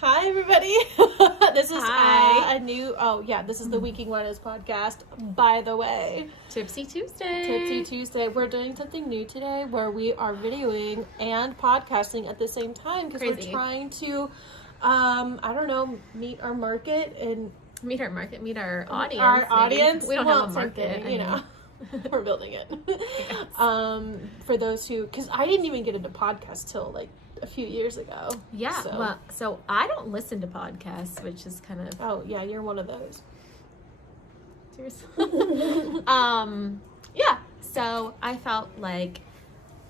Hi, everybody. This is Hi. this is the Weeking Winos podcast, by the way. Tipsy Tuesday. Tipsy Tuesday. We're doing something new today where we are videoing and podcasting at the same time because we're trying to, meet our market and... Meet our audience. Our audience. We don't have a market. You know. We're building it. Yes. For those who... Because I didn't even get into podcasts till, a few years ago. Yeah, so I don't listen to podcasts, which is kind of... Oh, yeah, you're one of those. Seriously. So I felt like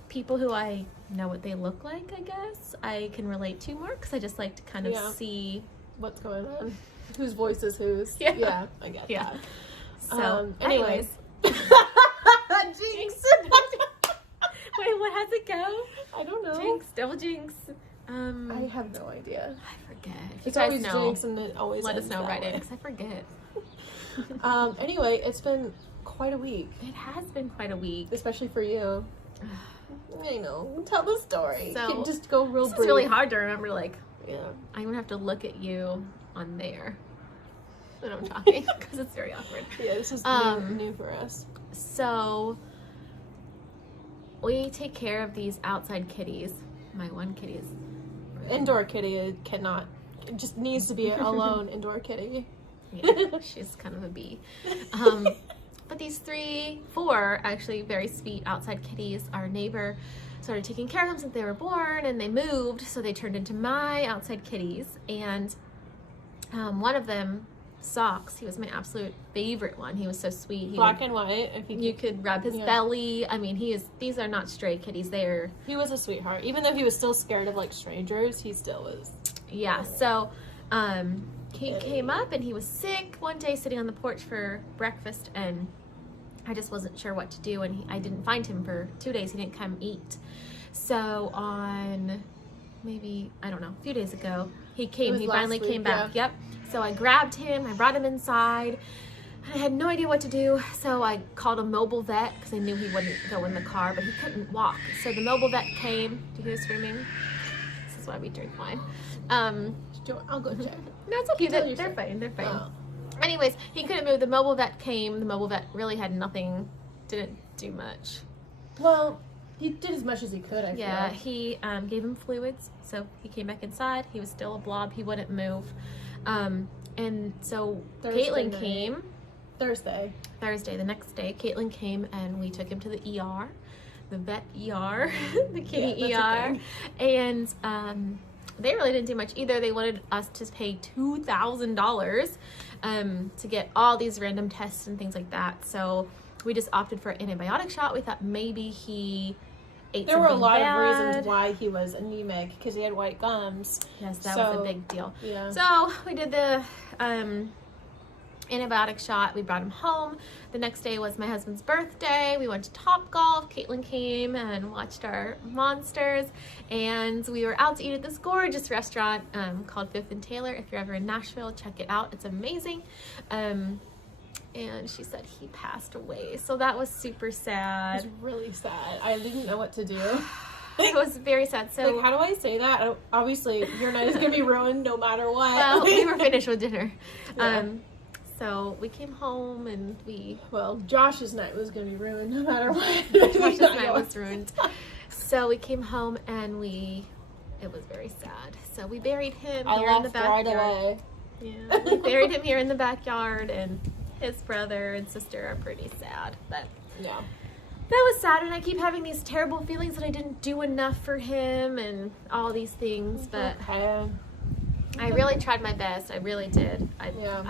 people who I know what they look like, I guess, I can relate to more, because I just like to kind of see... What's going on? Whose voice is whose. Yeah, I get yeah. that. So, anyways. Jinx! Wait, what has it go? I don't know. Jinx, double jinx. I have no idea. I forget. If It's you guys always know, jinx and it always let us ends know that right in, way. because I forget. Anyway, it's been quite a week. It has been quite a week. Especially for you. I know. Tell the story. So, You can just go real brief. It's really hard to remember, Yeah. I'm going to have to look at you on there when I'm talking, because it's very awkward. Yeah, this is new for us. So, we take care of these outside kitties. My one kitty is... Indoor kitty cannot... It just needs to be a lone indoor kitty. Yeah, she's kind of a bee. But these four actually very sweet outside kitties, our neighbor started taking care of them since they were born, and they moved, so they turned into my outside kitties. And one of them, Socks, he was my absolute favorite one. He was so sweet. Black and white. I think you could rub his belly. I mean, these are not stray kitties. He was a sweetheart. Even though he was still scared of strangers, he still was. Yeah. So he came up and he was sick one day sitting on the porch for breakfast, and I just wasn't sure what to do, and I didn't find him for 2 days. He didn't come eat. So on maybe, I don't know, a few days ago, he came. He finally came back. Yeah. Yep. So I grabbed him. I brought him inside. I had no idea what to do, so I called a mobile vet because I knew he wouldn't go in the car, but he couldn't walk. So the mobile vet came. Do you hear screaming? This is why we drink wine. I'll go check. No, it's okay. They're fine. They're fine. Oh. Anyways, he couldn't move. The mobile vet came. The mobile vet really had nothing, didn't do much. Well, he did as much as he could, I feel. Yeah, he gave him fluids, so he came back inside. He was still a blob. He wouldn't move. And so Caitlin came. Thursday, the next day, Caitlin came and we took him to the ER, the vet ER, the kitty ER. And they really didn't do much either. They wanted us to pay $2,000 to get all these random tests and things like that. So we just opted for an antibiotic shot. We thought maybe he ate there were a lot bad. of reasons why he was anemic, because he had white gums. Yes, that was a big deal. Yeah. So we did the antibiotic shot. We brought him home. The next day was my husband's birthday. We went to Topgolf. Caitlin came and watched our monsters, and we were out to eat at this gorgeous restaurant called Fifth and Taylor. If you're ever in Nashville, check it out. It's amazing. And she said he passed away, so that was super sad. It was really sad. I didn't know what to do. It was very sad. So how do I say that? Obviously, your night is gonna be ruined no matter what. Well, we were finished with dinner. Yeah. So we came home and Josh's night was gonna be ruined no matter what. Josh's night was ruined. So we came home and it was very sad. So we buried him here in the backyard. Right away. Yeah, we buried him here in the backyard, and his brother and sister are pretty sad. But yeah, that was sad, and I keep having these terrible feelings that I didn't do enough for him and all these things. But I really tried my best. I really did. I don't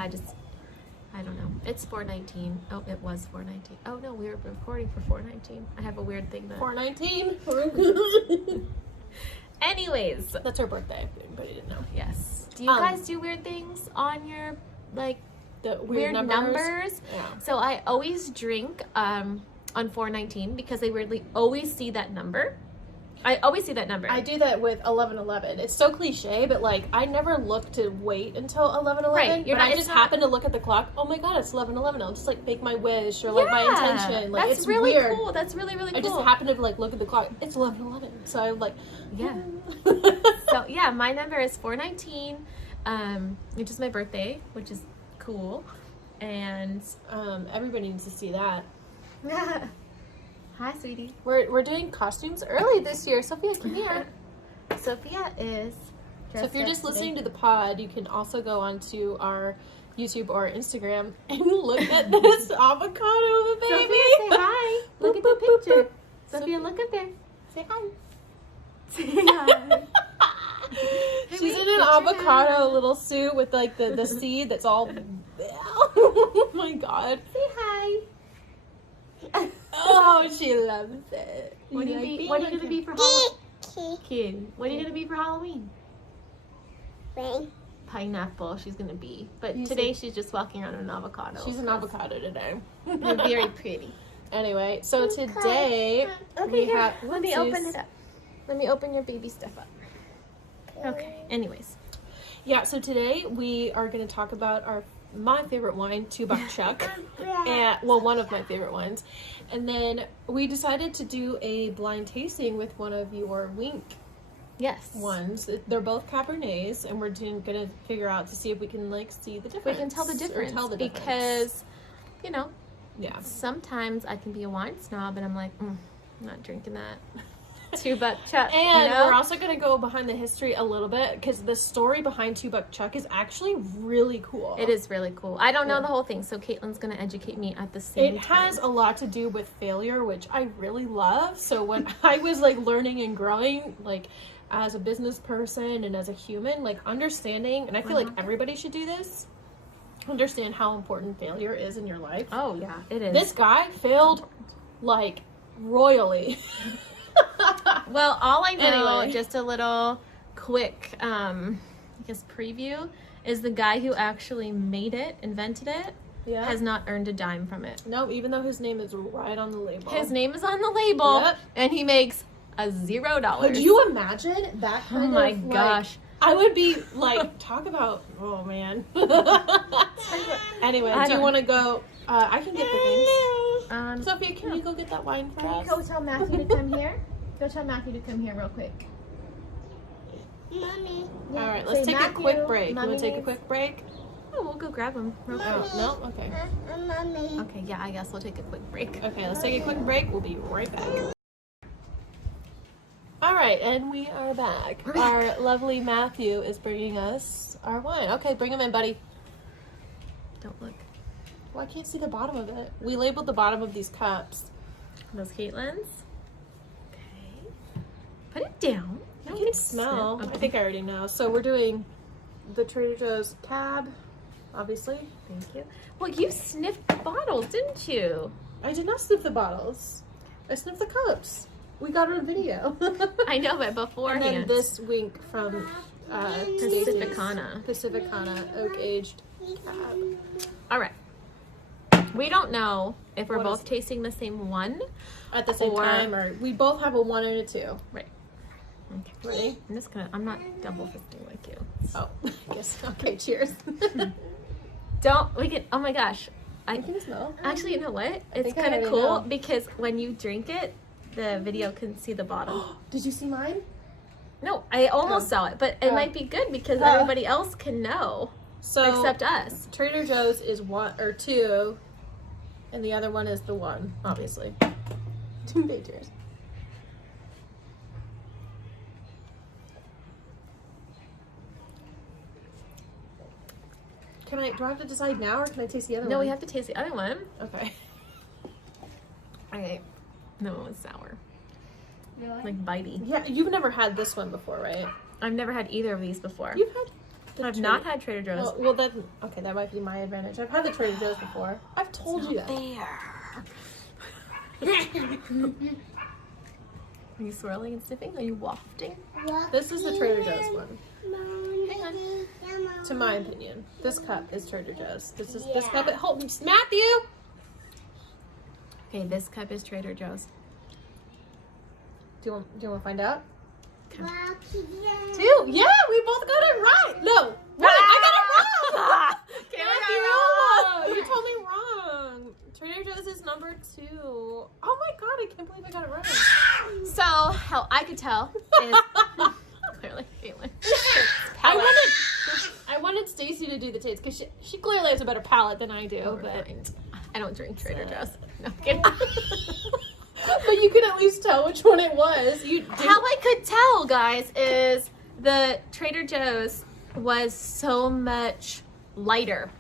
know. It's 4:19. Oh, it was 4:19. Oh no, we were recording for 4:19. I have a weird thing that 4:19. Anyways, that's her birthday. Anybody didn't know? Yes. Do you guys do weird things on your the weird numbers? Yeah. So I always drink on 4:19 because I weirdly always see that number. I always see that number. I do that with 11:11. It's so cliche, but I never look to wait until 11:11. Right. I just happen to look at the clock. Oh my god, it's 11:11. I'll just make my wish or my intention. That's it's really weird. cool. That's really, really cool. I just happen to look at the clock. It's 11:11. So I'm like, yeah. So yeah, my number is 419, which is my birthday, which is cool. And everybody needs to see that. Hi, sweetie. We're doing costumes early this year. Sophia, come here. Sophia is. So if you're just listening to the pod, you can also go onto our YouTube or Instagram and look at this avocado of a baby. Sophia, say hi. Look at the picture. Sophia, look up there. Say hi. Say hi. She's in an avocado little suit with like the seed that's all. Oh my god. Say hi. Oh, she loves it. What are you gonna be for Halloween? Kid. What are you gonna be for Halloween? Pineapple. She's gonna be. But today she's just walking around an avocado. She's an avocado today. You're very pretty. Anyway, so today we have. Let me open it up. Let me open your baby stuff up. Okay. Anyways. Yeah. So today we are going to talk about my favorite wine, 2 Buck Chuck, and one of my favorite wines, and then we decided to do a blind tasting with one of your Wink. Yes. Ones. They're both Cabernets, and we're going to figure out to see if we can see the difference. We can tell the difference. Because, yeah. Sometimes I can be a wine snob, and I'm like, I'm not drinking that. 2 Buck Chuck. And we're also going to go behind the history a little bit, because the story behind 2 Buck Chuck is actually really cool. It is really cool. I don't know the whole thing, so Caitlin's going to educate me at the same time. It has a lot to do with failure, which I really love. So when I was learning and growing, as a business person and as a human, understanding, and I feel like everybody should do this, understand how important failure is in your life. Oh yeah, it is. This guy failed royally. Well, all I know, Anyway. just a little quick preview, is the guy who actually made it, invented it, has not earned a dime from it. No, even though his name is right on the label. His name is on the label, Yep. and he makes $0. Could you imagine that kind Oh my gosh. I would be talk about, oh man. Anyway, do you want to go? I can get the things. Sophia, can you go get that wine for us? Go tell Matthew to come here. Go tell Matthew to come here real quick. Mommy. All right, let's take a quick break. You want to take a quick break? Oh, we'll go grab him real quick. Oh, no? Okay. Mommy. Okay, yeah, I guess we'll take a quick break. Okay, let's take a quick break. We'll be right back. All right, and we are back. Our lovely Matthew is bringing us our wine. Okay, bring him in, buddy. Don't look. Well, I can't see the bottom of it. We labeled the bottom of these cups. Those Caitlin's. Okay. Put it down. I can smell. Okay. I think I already know. So we're doing the Trader Joe's Cab, obviously. Thank you. Well, you sniffed the bottles, didn't you? I did not sniff the bottles. I sniffed the cups. We got it on video. I know, but And beforehand. then this Wink from Pacificana. Pacificana Oak Aged Cab. All right. We don't know if we're What both is it? tasting the same one. At the same Or- time, or we both have a 1 and a 2. Right. Okay. Ready? I'm not double fisting like you. Oh, I guess. Okay, cheers. Oh my gosh. I can smell. Actually, you know what? It's think I kind of already cool know. because when you drink it, the video can see the bottom. Did you see mine? No, I almost Oh. saw it, but it Oh. might be good because Oh. everybody else can know So except us. Trader Joe's is 1 or 2, and the other one is the 1, obviously. 2 big cheers. Do I have to decide now, or can I taste the other one? No, we have to taste the other one. Okay. Okay. No, it was sour. Like bitey. Yeah, you've never had this one before, right? I've never had either of these before. You've had. the I've Trader- not had Trader Joe's. Well, that might be my advantage. I've had the Trader Joe's before. I've told you that. Are you swirling and sniffing? Are you wafting? This is the Trader Joe's one. Hang on. To my opinion, this cup is Trader Joe's. This cup. Hold, Matthew. Okay, this cup is Trader Joe's. Do you want to find out? Okay. 2. Yeah, we both got it right. No, wait, I got it wrong. Matthew, you told me wrong. Trader Joe's is number 2. Oh my god, I can't believe I got it wrong. So, how I could tell is clearly Caitlin. I wanted Stacy to do the taste because she clearly has a better palate than I do. But I don't drink Trader Joe's. No, I'm kidding. but you could at least tell which one it was. How I could tell, guys, is the Trader Joe's was so much lighter.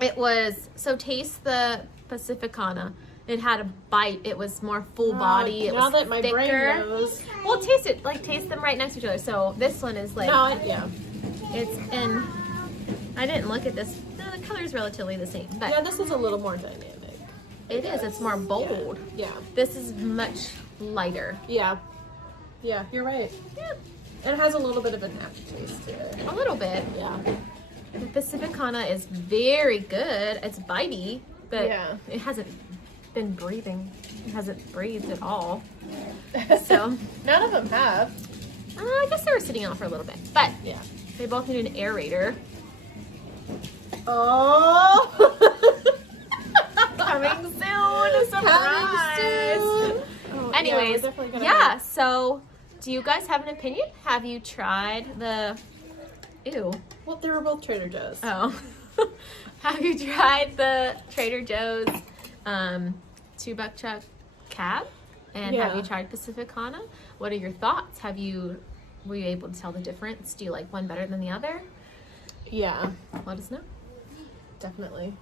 It was, so taste the Pacificana. It had a bite. It was more full body. It now was that my thicker. brain knows. Well, taste it. Like, taste them right next to each other. So this one is like, it's in, I didn't look at this. No, the color's relatively the same. But yeah, this is a little more dynamic. it is. It's more bold. Yeah. This is much lighter. Yeah. Yeah, you're right. Yeah. And it has a little bit of an aftertaste to it. A little bit. Yeah. The Pacificana is very good. It's bitey, but Yeah. it hasn't been breathing. It hasn't breathed at all. So None of them have. I guess they were sitting out for a little bit, but Yeah. they both need an aerator. Oh. Coming soon. Surprise. Oh, Anyways, we're definitely gonna yeah. So, do you guys have an opinion? Have you tried the? Ew. Well, they were both Trader Joe's. Oh. Have you tried the Trader Joe's 2 buck chuck cab? And have Yeah. you tried Pacificana? What are your thoughts? Were you able to tell the difference? Do you like one better than the other? Yeah, Let us know. definitely.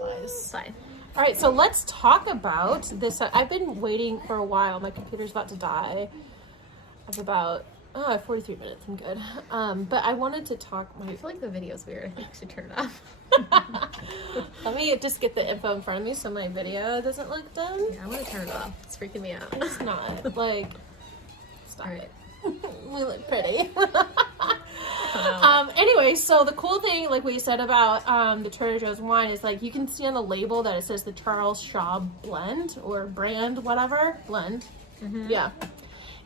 Lies. Fine. All right, so let's talk about this. I've been waiting for a while. My computer's about to die. I have about 43 minutes. I'm good. But I wanted to talk. I feel like the video's weird. I think I should turn it off. Let me just get the info in front of me so my video doesn't look dumb. Yeah, I want to turn it off. It's freaking me out. It's not like. Stop All right. it. We look pretty. Oh. Anyway, so the cool thing, like we said about the Trader Joe's wine, is like you can see on the label that it says the Charles Schwab blend or brand, whatever blend. Mhm. Yeah,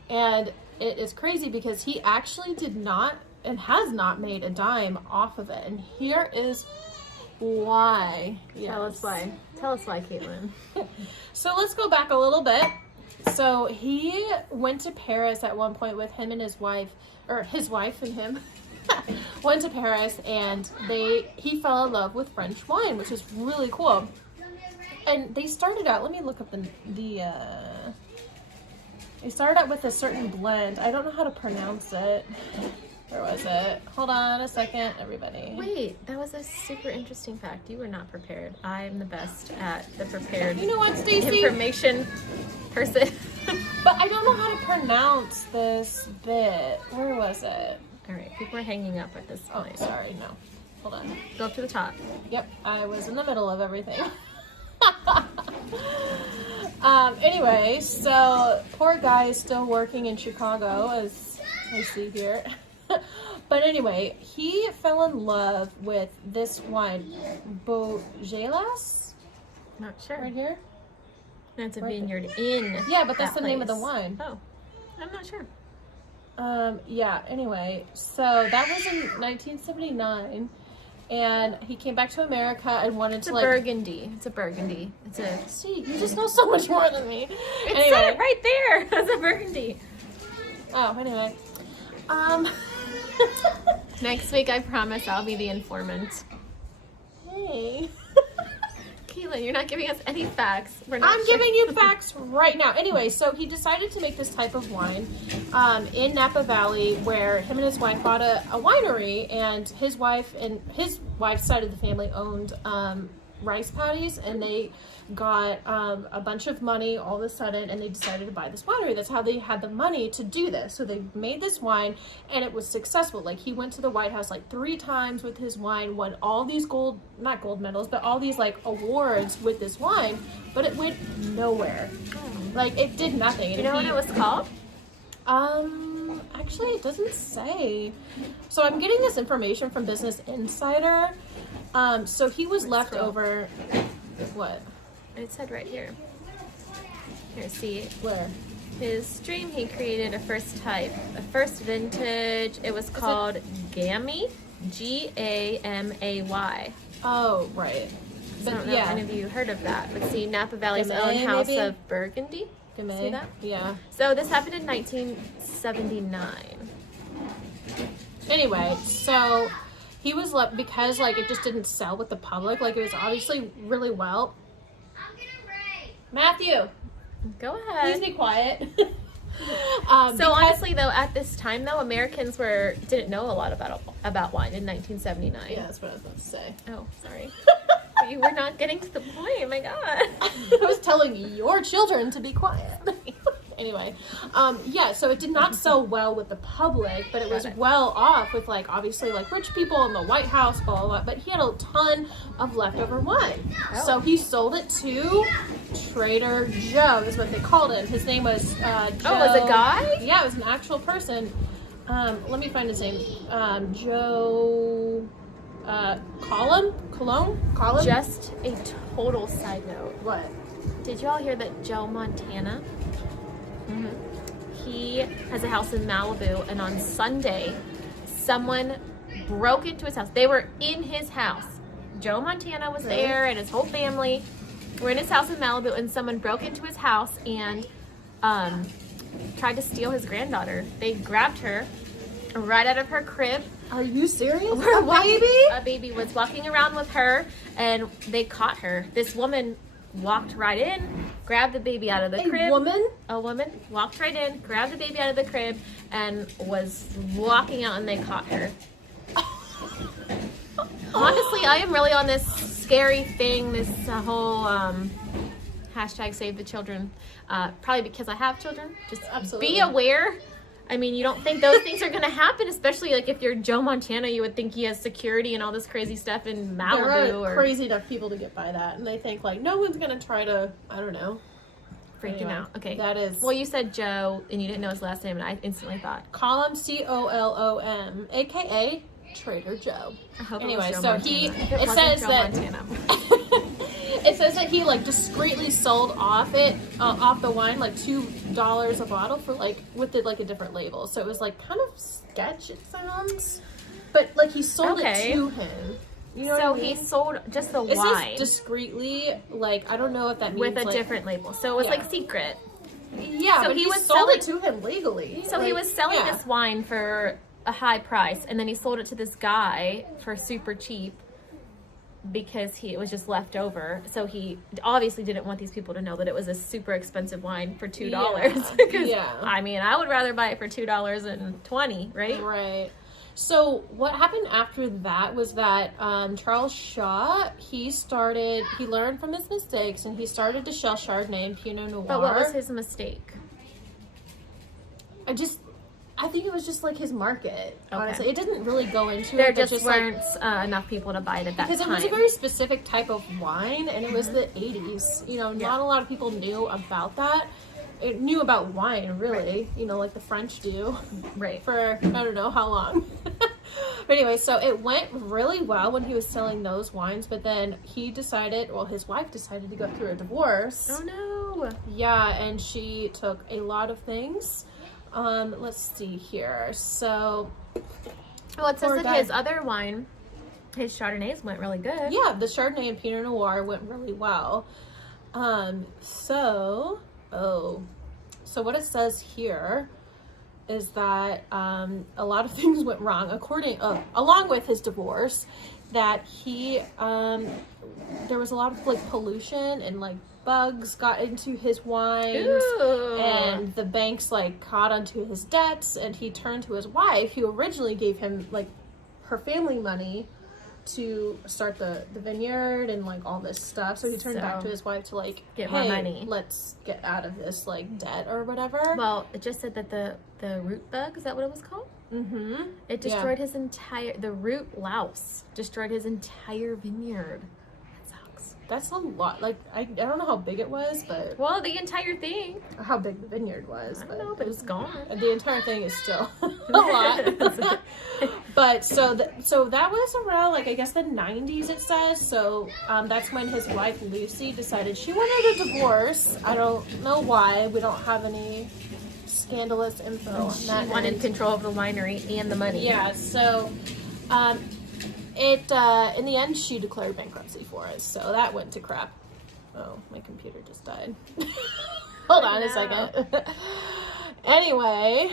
and it is crazy because he actually did not and has not made a dime off of it, and here is why. Tell us why. Tell us why, Caitlin. So let's go back a little bit. So he went to Paris at one point with him and his wife, or his wife and him, went to Paris, and he fell in love with French wine, which is really cool. And they started out, let me look up they started out with a certain blend. I don't know how to pronounce it. Where was it? Hold on a second, everybody. Wait, that was a super interesting fact. You were not prepared. I'm the best at the prepared You know what, Stacey? information person. But I don't know how to pronounce this bit. Where was it? All right, people are hanging up at this Oh, point. sorry, no. Hold on. Go up to the top. Yep, I was in the middle of everything. Anyway, so poor guy is still working in Chicago, as I see here. But anyway, he fell in love with this wine, Beaujolais, Not sure. right here. That's a Right. vineyard in. Yeah, but that's that the name of the place. wine. Oh, I'm not sure. Yeah, anyway, so that was in 1979, and he came back to America and wanted It's to a like... burgundy. It's a burgundy. It's a. See, you just know so much more than me. It said it right there. It's a burgundy. Oh, anyway. Next week, I promise I'll be the informant. Hey. Caitlin, you're not giving us any facts. We're not I'm sure. giving you facts right now. Anyway, so he decided to make this type of wine in Napa Valley, where him and his wife bought a winery, and his wife and his wife's side of the family owned rice paddies, and they got a bunch of money all of a sudden, and they decided to buy this winery. That's how they had the money to do this. So they made this wine, and it was successful. Like, he went to the White House like 3 times with his wine, won all these not gold medals, but all these like awards with this wine, but it went nowhere. Like, it did nothing. You know what it was called? Actually, it doesn't say. So I'm getting this information from Business Insider. So he was left scroll. over. What? It said right here. Here, see. Where? His dream, he created a first vintage. It was called Gamay. Gamay. Oh, right. I don't know if any of you heard of that. But see, Napa Valley's Gamay, own house maybe? of Burgundy. Gamay. See that? Yeah. So this happened in 1979. Anyway, so he was left because like it just didn't sell with the public. Like it was obviously really well. Matthew, Go ahead. please be quiet. So honestly, though, at this time, though, Americans didn't know a lot about wine in 1979. Yeah, that's what I was about to say. Oh, sorry. You were not getting to the point. Oh my god. I was telling your children to be quiet. Anyway, yeah, so it did not sell well with the public, but it was well off with, like, obviously, like, rich people in the White House, blah, blah, blah, but he had a ton of leftover wine. Oh. So he sold it to Trader Joe, is what they called him. His name was Joe. Oh, was it a guy? Yeah, it was an actual person. Let me find his name. Joe... Column? Just a total side note. What? Did you all hear that Joe Montana? Mm-hmm. He has a house in Malibu, and on Sunday, someone broke into his house. They were in his house. Joe Montana was there, and his whole family were in his house in Malibu, and someone broke into his house and tried to steal his granddaughter. They grabbed her right out of her crib. Are you serious? A baby was walking around with her, and they caught her. This woman walked right in, grabbed the baby out of the crib. A woman walked right in, grabbed the baby out of the crib, and was walking out, and they caught her. Honestly, I am really on this scary thing, this whole hashtag save the children. Probably because I have children. Just be aware. I mean, you don't think those things are going to happen, especially like if you're Joe Montana, you would think he has security and all this crazy stuff in Malibu. There are crazy enough people to get by that, and they think like no one's going to try to, I don't know. Freaking out. Okay. That is. Well, you said Joe, and you didn't know his last name, and I instantly thought. Colum, Colom, a.k.a. Trader Joe. I hope anyway, it was Joe so Montana. it says Joe that Montana. it says that he like discreetly sold off the wine like $2 a bottle for like with it like a different label. So it was like kind of sketch, it sounds, but like he sold it to him. You know so what I mean? he sold just the it wine says discreetly, like I don't know if that means with a like, different label. So it was like secret. Yeah, so but he was sold it selling to him legally. So he was selling this wine for a high price, and then he sold it to this guy for super cheap because it was just left over. So he obviously didn't want these people to know that it was a super expensive wine for $2. Because I mean, I would rather buy it for $2.20, right? Right. So what happened after that was that Charles Shaw, he learned from his mistakes, and he started to sell Chardonnay and Pinot Noir. But what was his mistake? I think it was just like his market. Honestly, it didn't really go into there it. There just weren't enough people to buy it at that time. Because it was a very specific type of wine, and it was the 80s. You know, not a lot of people knew about that. It knew about wine, really. You know, like the French do. Right. For I don't know how long. But anyway, so it went really well when he was selling those wines, but then his wife decided to go through a divorce. Oh no. Yeah, and she took a lot of things. Let's see here. So, well, it says that his other wine, his Chardonnays went really good. Yeah, the Chardonnay and Pinot Noir went really well. So what it says here is that a lot of things went wrong along with his divorce. That he there was a lot of like pollution and like bugs got into his wines. Ooh. And the banks like caught onto his debts, and he turned to his wife, who originally gave him like her family money to start the vineyard and like all this stuff. So he turned back to his wife to like get more money. Let's get out of this like debt or whatever. Well, it just said that the root bug, is that what it was called? Mm-hmm. It destroyed the root louse destroyed his entire vineyard. That sucks. That's a lot. Like I don't know how big it was, but the entire thing. How big the vineyard was. I don't know, but it's gone. The entire thing is still a lot. But so that was around like I guess the 90s, it says. So that's when his wife Lucy decided she wanted a divorce. I don't know why. We don't have any scandalous info on that. She wanted control of the winery and the money. Yeah. So in the end she declared bankruptcy for us. So that went to crap. Oh, my computer just died. Hold on a second. Anyway,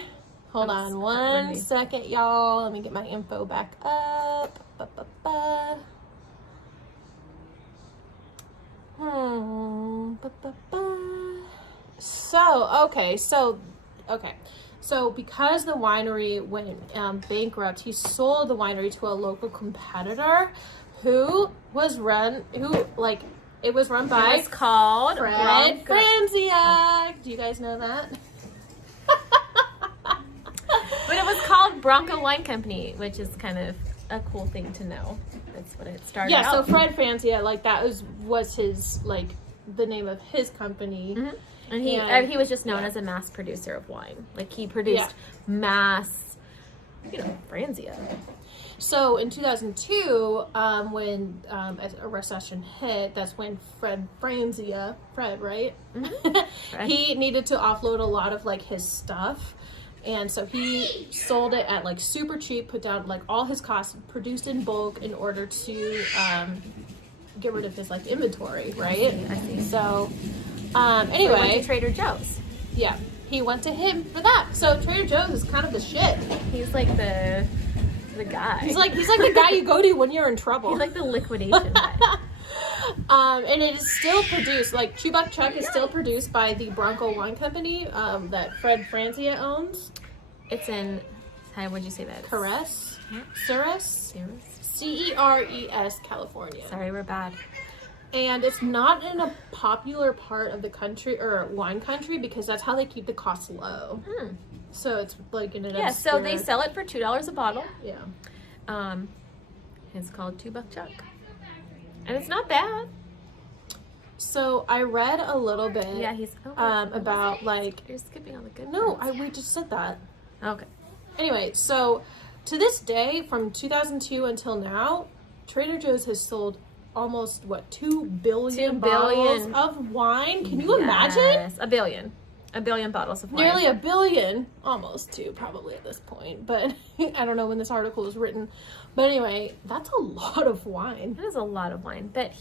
Hold on one second, y'all. Let me get my info back up. So because the winery went bankrupt, he sold the winery to a local competitor it was run by It's called Fred Franzia. Do you guys know that? But it was called Bronco Wine Company, which is kind of a cool thing to know. That's what it started out. Yeah, so Fred Franzia, like that was his, like, the name of his company. Mm-hmm. And he was just known as a mass producer of wine. Like, he produced mass, Franzia. So in 2002, when a recession hit, that's when Fred, right? Mm-hmm. He needed to offload a lot of, like, his stuff. And so he sold it at, like, super cheap, put down, like, all his costs, produced in bulk in order to get rid of his, like, inventory, right? I see. So, anyway. So he went to Trader Joe's. Yeah, he went to him for that. So Trader Joe's is kind of the shit. He's like the guy. He's like the guy you go to when you're in trouble. He's like the liquidation guy. And it is still produced, like, 2 Buck Chuck is still produced by the Bronco Wine Company that Fred Franzia owns. It's in, how would you say that? Ceres, Ceres, California. Sorry, we're bad. And it's not in a popular part of the country, or wine country, because that's how they keep the costs low. So it's like in an obscure... so they sell it for $2 a bottle. Yeah. It's called 2 Buck Chuck. And it's not bad. So I read a little bit about, like... You're skipping all the good No, parts. we just said that. Okay. Anyway, so to this day, from 2002 until now, Trader Joe's has sold almost, 2 billion bottles of wine? Can you imagine? A billion. A billion bottles of wine. Nearly a billion. Almost 2, probably, at this point. But I don't know when this article was written. But anyway, that's a lot of wine. It is a lot of wine. But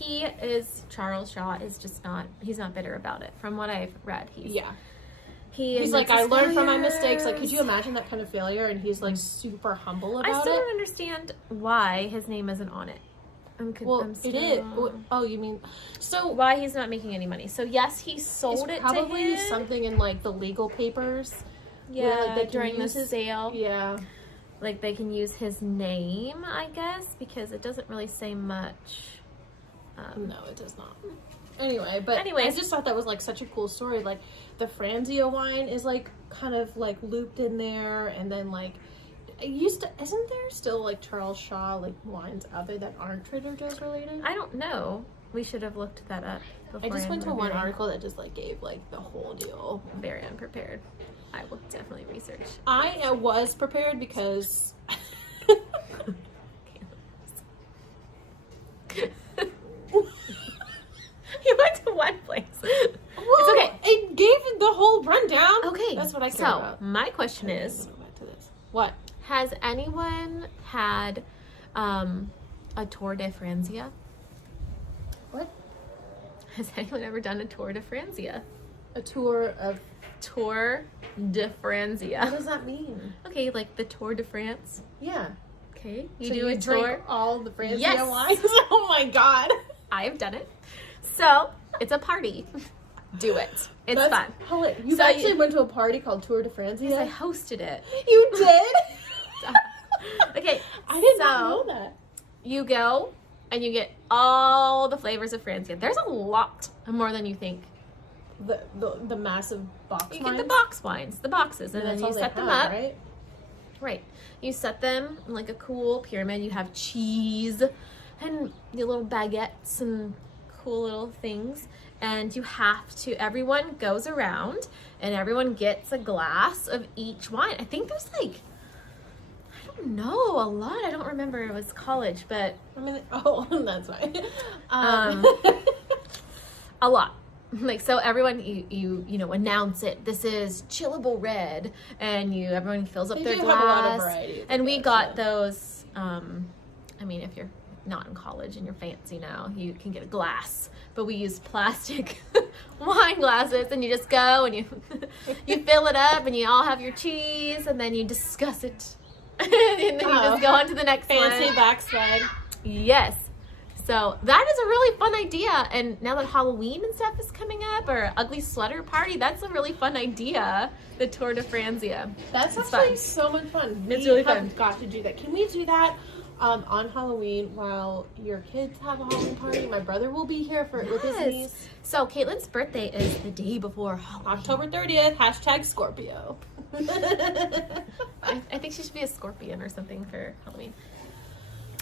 Charles Shaw is just not, he's not bitter about it. From what I've read, he's like, I learned from my mistakes. Like, could you imagine that kind of failure? And he's, like, super humble about it. I still don't understand why his name isn't on it. It is. Oh, you mean... So... Why he's not making any money. So, yes, he sold it to him. Probably something in, like, the legal papers. Yeah, where, like, they during the sale. Yeah. Like, they can use his name, I guess, because it doesn't really say much. No, it does not. Anyway, I just thought that was, like, such a cool story. Like, the Franzia wine is, like, kind of, like, looped in there, and then, like, isn't there still, like, Charles Shaw, like, wines out there that aren't Trader Joe's related? I don't know. We should have looked that up before. I just went to one article that just, like, gave, like, the whole deal. Very unprepared. I will definitely research. I was prepared because... You went to one place. Well, it's okay. It gave the whole rundown. Okay. That's what I care about. So, my question is... What? Has anyone had a Tour de Franzia? What? Has anyone ever done a Tour de Franzia? A tour de Franzia. What does that mean? Okay, like the Tour de France. Yeah. Okay. You do a tour? Drink all the Franzia wines? Oh my god. I've done it. So, it's a party. Do it. It's fun. You actually went to a party called Tour de Franzia? Yes, I hosted it. You did? Okay. I did not know that. You go and you get all the flavors of Franzia. There's a lot more than you think. The massive box wines? You get the box wines, the boxes, and then you set them up. Right? Right. You set them in like a cool pyramid. You have cheese and your little baguettes and cool little things. And you have to, everyone goes around and everyone gets a glass of each wine. I think there's like, I don't know, a lot. I don't remember. It was college, but. I mean, that's fine. A lot. Like, so everyone, you announce it. This is chillable red, and everyone fills up their glass. Have a lot of variety. And we got those. I mean, if you're not in college and you're fancy now. You can get a glass. But we use plastic wine glasses, and you just go and you you fill it up, and you all have your cheese, and then you discuss it. And then you just go on to the next fancy one. backslide. Yes. So that is a really fun idea. And now that Halloween and stuff is coming up, or ugly sweater party, that's a really fun idea. The Tour de Franzia. That's It's actually fun. so much fun. It's really fun. We've got to do that. Can we do that on Halloween while your kids have a Halloween party? My brother will be here with his Yes. niece. So Caitlin's birthday is the day before Halloween. October 30th, #Scorpio. I think she should be a scorpion or something for Halloween.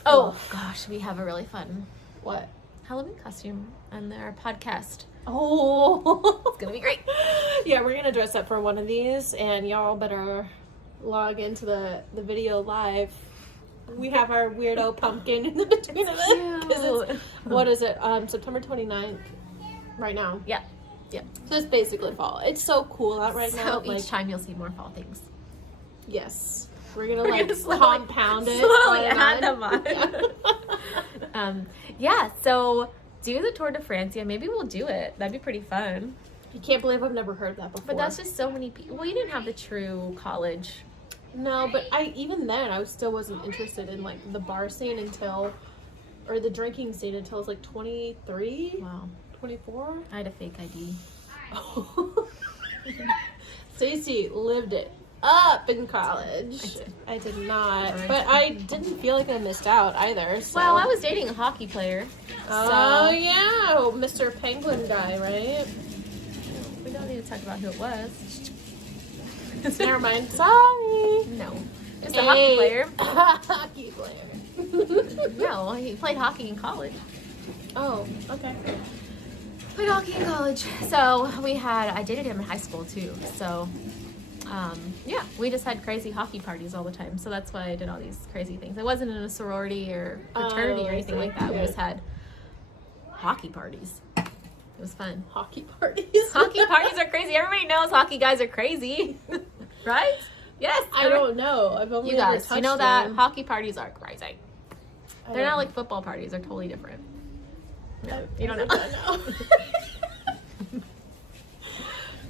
Oh gosh, we have a really fun What? Halloween costume on our podcast. Oh. It's gonna be great. Yeah, we're going to dress up for one of these, and y'all better log into the video live. We have our weirdo pumpkin in the between of it. 'Cause it's, what is it? September 29th right now. Yeah. Yeah. So it's basically fall. It's so cool out right now. So each time you'll see more fall things. Yes. We're gonna slowly- compound it. Slowly on add and them on. on. Yeah, so do the Tour de Francia. Maybe we'll do it. That'd be pretty fun. I can't believe I've never heard that before. But that's just so many people. Well, you didn't have the true college. No, but even then I still wasn't interested in like the bar scene or the drinking scene until I was like 23, Wow. 24. I had a fake ID. Stacey lived it up in college. I did not, but I didn't feel like I missed out either. So. Well, I was dating a hockey player. Oh so yeah, Mr. Penguin guy, right? we don't need to talk about who it was. Never mind. Sorry. No. Just a hockey player. Hockey player. No, he played hockey in college. Oh, okay. Played hockey in college. So I dated him in high school too. So, yeah, we just had crazy hockey parties all the time. So that's why I did all these crazy things. I wasn't in a sorority or fraternity or anything like that. We just had hockey parties. It was fun. Hockey parties. Hockey parties are crazy. Everybody knows hockey guys are crazy. Right? Yes. I don't know. I've only You ever guys, touched you know that them. hockey parties are crazy. I They're don't- not like football parties. They're totally different. No, you don't I know. know.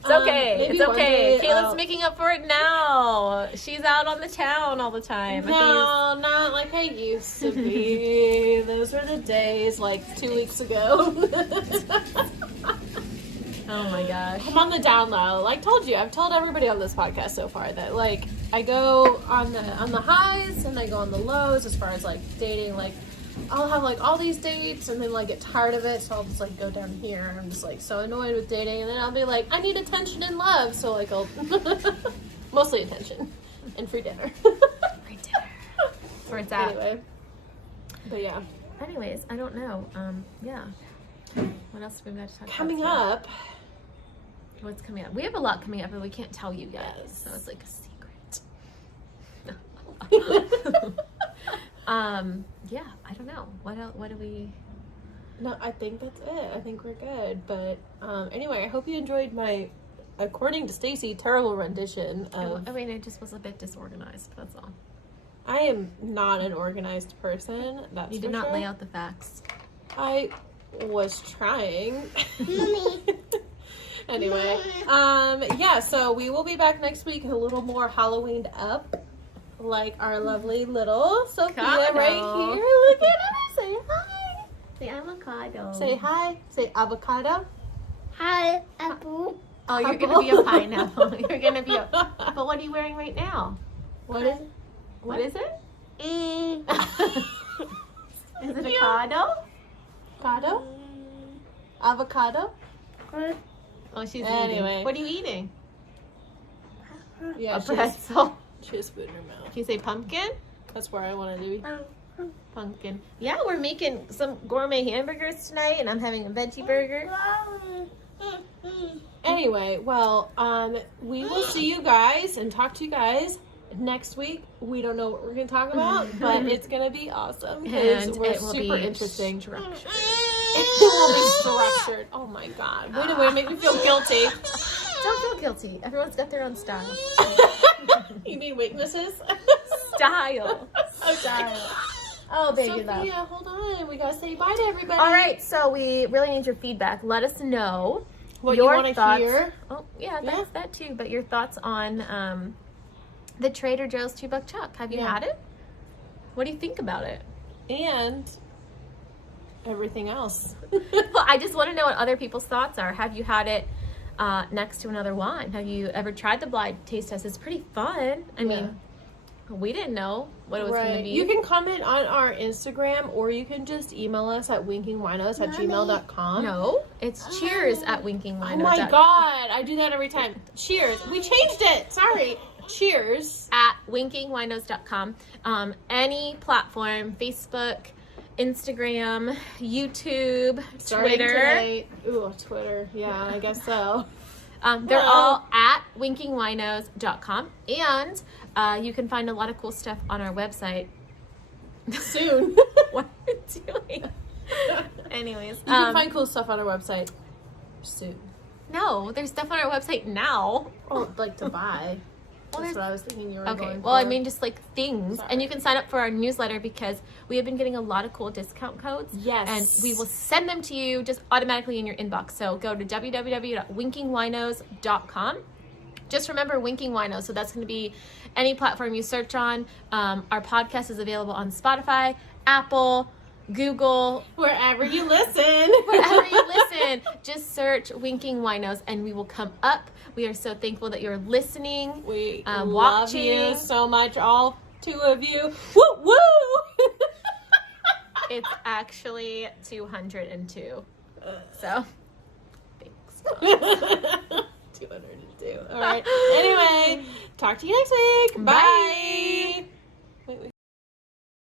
It's okay. Maybe It's one okay. day Caitlin's I'll- making up for it now. She's out on the town all the time. No, not like I used to be. Those were the days like 2 weeks ago. Oh my gosh. I'm on the down low. Like told you, I've told everybody on this podcast so far that like I go on the highs and I go on the lows as far as like dating. Like I'll have like all these dates and then like get tired of it, so I'll just like go down here. I'm just like so annoyed with dating, and then I'll be like, I need attention and love, so like I'll mostly attention and free dinner. Free dinner. That's where it's at. Anyway, but yeah, Anyways, I don't know. Yeah. What else do we got to talk coming about? up. What's coming up? We have a lot coming up, but we can't tell you yet. Yes. So it's like a secret. Yeah, I don't know. What else, what do we... No, I think that's it. I think we're good. But anyway, I hope you enjoyed my, according to Stacey, terrible rendition of... I mean, it just was a bit disorganized, that's all. I am not an organized person. That's You for did not sure. lay out the facts. I was trying. Anyway, yeah, so we will be back next week a little more Halloweened up, like our lovely little Sophia Avocado. right here. Look at her. Say hi. The avocado. Say hi. Say avocado. Hi, apple. Oh, you're going to be a pineapple. You're going to be a... But what are you wearing right now? What is? What is it? Mm. Is it a avocado? Avocado? Avocado? Oh, she's Anyway. eating. What are you eating? Yeah, A she has, pretzel. she has food in her mouth. Can you say pumpkin? That's where I wanted to be. Pumpkin. Yeah, we're making some gourmet hamburgers tonight, and I'm having a veggie burger. Anyway, well, we will see you guys and talk to you guys next week. We don't know what we're going to talk about, but it's going to be awesome. 'Cause And we're it will super be interesting. structured. It will be structured. Oh my god. Wait a minute, make me feel guilty. Don't feel guilty. Everyone's got their own style. You mean weaknesses? Style. Okay. Oh, baby love. Sophia, hold on. We gotta say bye to everybody. All right, so we really need your feedback. Let us know What you want to hear. Oh, yeah, that's that too. But your thoughts on the Trader Joe's 2-buck chuck. Have you had it? What do you think about it? And everything else. Well, I just want to know what other people's thoughts are. Have you had it next to another wine? Have you ever tried the blind taste test? It's pretty fun. I mean, we didn't know what it was going to be. You can comment on our Instagram, or you can just email us at winkingwinos@gmail.com. No, it's cheers@winkingwinos.com. Oh my god, I do that every time. Cheers. We changed it. Sorry. Cheers. At winkingwinos.com. Any platform, Facebook, Instagram, YouTube, Starting Twitter. today. Ooh, Twitter. Yeah, I guess so. They're all at winkingwinos.com. And you can find a lot of cool stuff on our website. Soon. What are you doing? Anyways. You can find cool stuff on our website soon. No, there's stuff on our website now. Oh, like to buy. That's there's- what I was thinking you were Okay, going well, I for. mean, just like things. Sorry. And you can sign up for our newsletter because we have been getting a lot of cool discount codes. Yes. And we will send them to you just automatically in your inbox. So go to www.winkingwinos.com. Just remember Winking Winos. So that's going to be any platform you search on. Our podcast is available on Spotify, Apple, Google, Wherever you listen. wherever you listen. Just search Winking Winos and we will come up. We are so thankful that you're listening. We love watching. you so much, all two of you. Woo woo! It's actually 202. So, thanks. 202. All right. Anyway, talk to you next week. Bye. Bye. Wait,